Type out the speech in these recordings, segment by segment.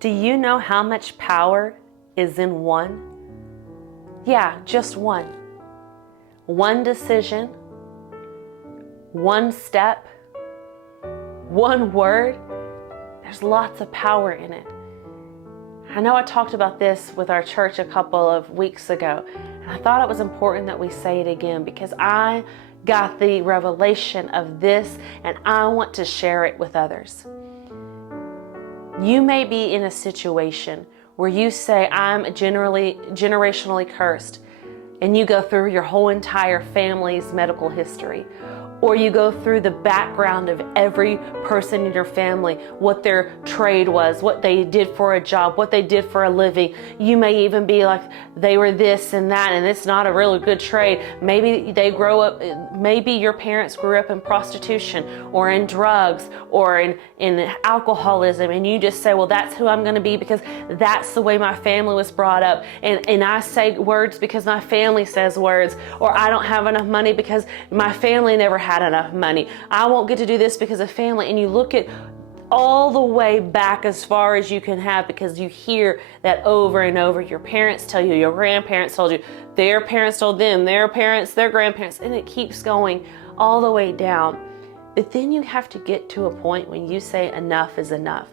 Do you know how much power is in one? Yeah, just one. One decision, one step, one word. There's lots of power in it. I know I talked about this with our church a couple of weeks ago, and I thought it was important that we say it again because I got the revelation of this and I want to share it with others. You may be in a situation where you say, I'm generationally cursed, and you go through your whole entire family's medical history, or you go through the background of every person in your family, what their trade was, what they did for a job, what they did for a living. You may even be like, they were this and that, and it's not a really good trade. Maybe they grow up, maybe your parents grew up in prostitution or in drugs or in alcoholism, and you just say, well, that's who I'm gonna be because that's the way my family was brought up. And I say words because my family says words, or I don't have enough money because my family never had enough money. I won't get to do this because of family. And you look at all the way back as far as you can have because you hear that over and over. Your parents tell you, your grandparents told you, their parents told them, their parents, their grandparents, and it keeps going all the way down. But then you have to get to a point when you say enough is enough.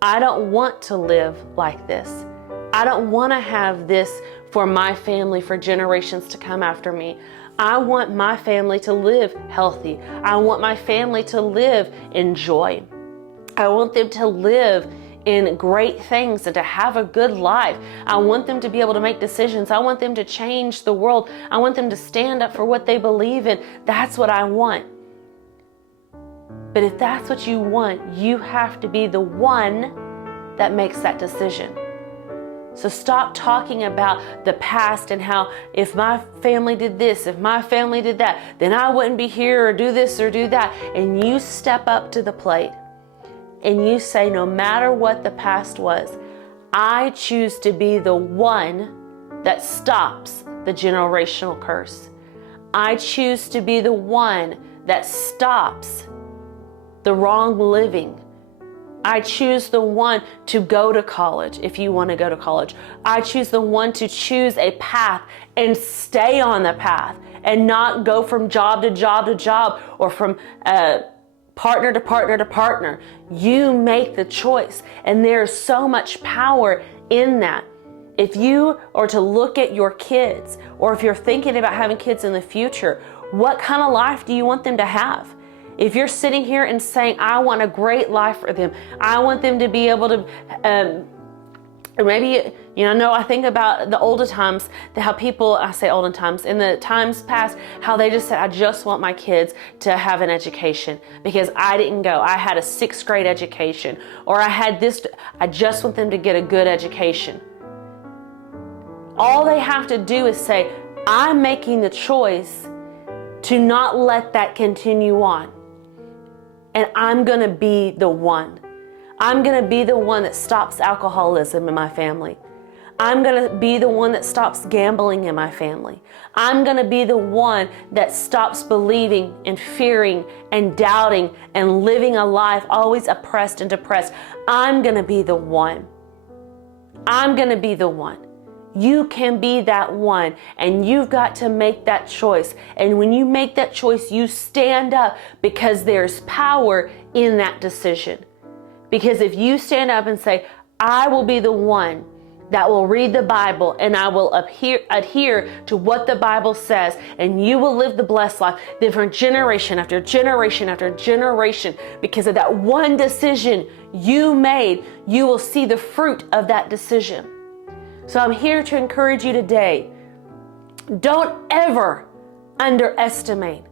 I don't want to live like this. I don't want to have this for my family for generations to come after me. I want my family to live healthy. I want my family to live in joy. I want them to live in great things and to have a good life. I want them to be able to make decisions. I want them to change the world. I want them to stand up for what they believe in. That's what I want. But if that's what you want, you have to be the one that makes that decision. So stop talking about the past and how if my family did this, if my family did that, then I wouldn't be here or do this or do that. And you step up to the plate and you say, no matter what the past was, I choose to be the one that stops the generational curse. I choose to be the one that stops the wrong living. I choose the one to go to college if you want to go to college. I choose the one to choose a path and stay on the path and not go from job to job to job or from partner to partner to partner. You make the choice, and there's so much power in that. If you are to look at your kids, or if you're thinking about having kids in the future, what kind of life do you want them to have? If you're sitting here and saying, I want a great life for them, I want them to be able to, maybe, I think about the older times, how people, I say olden times, in the times past, how they just said, I just want my kids to have an education because I didn't go. I had a 6th grade education, or I had this, I just want them to get a good education. All they have to do is say, I'm making the choice to not let that continue on. And I'm going to be the one. I'm going to be the one that stops alcoholism in my family. I'm going to be the one that stops gambling in my family. I'm going to be the one that stops believing and fearing and doubting and living a life always oppressed and depressed. I'm going to be the one. I'm going to be the one. You can be that one, and you've got to make that choice. And when you make that choice, you stand up because there's power in that decision. Because if you stand up and say, I will be the one that will read the Bible and I will adhere to what the Bible says, and you will live the blessed life, then for generation after generation after generation, because of that one decision you made, you will see the fruit of that decision. So I'm here to encourage you today. Don't ever underestimate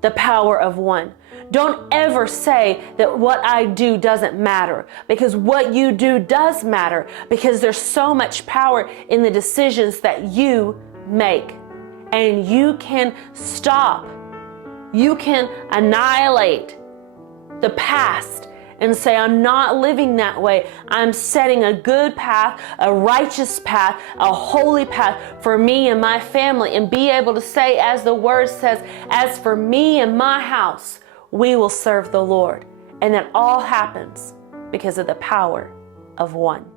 the power of one. Don't ever say that what I do doesn't matter, because what you do does matter, because there's so much power in the decisions that you make. And you can stop, you can annihilate the past and say, I'm not living that way. I'm setting a good path, a righteous path, a holy path for me and my family, and be able to say, as the word says, as for me and my house, we will serve the Lord. And that all happens because of the power of one.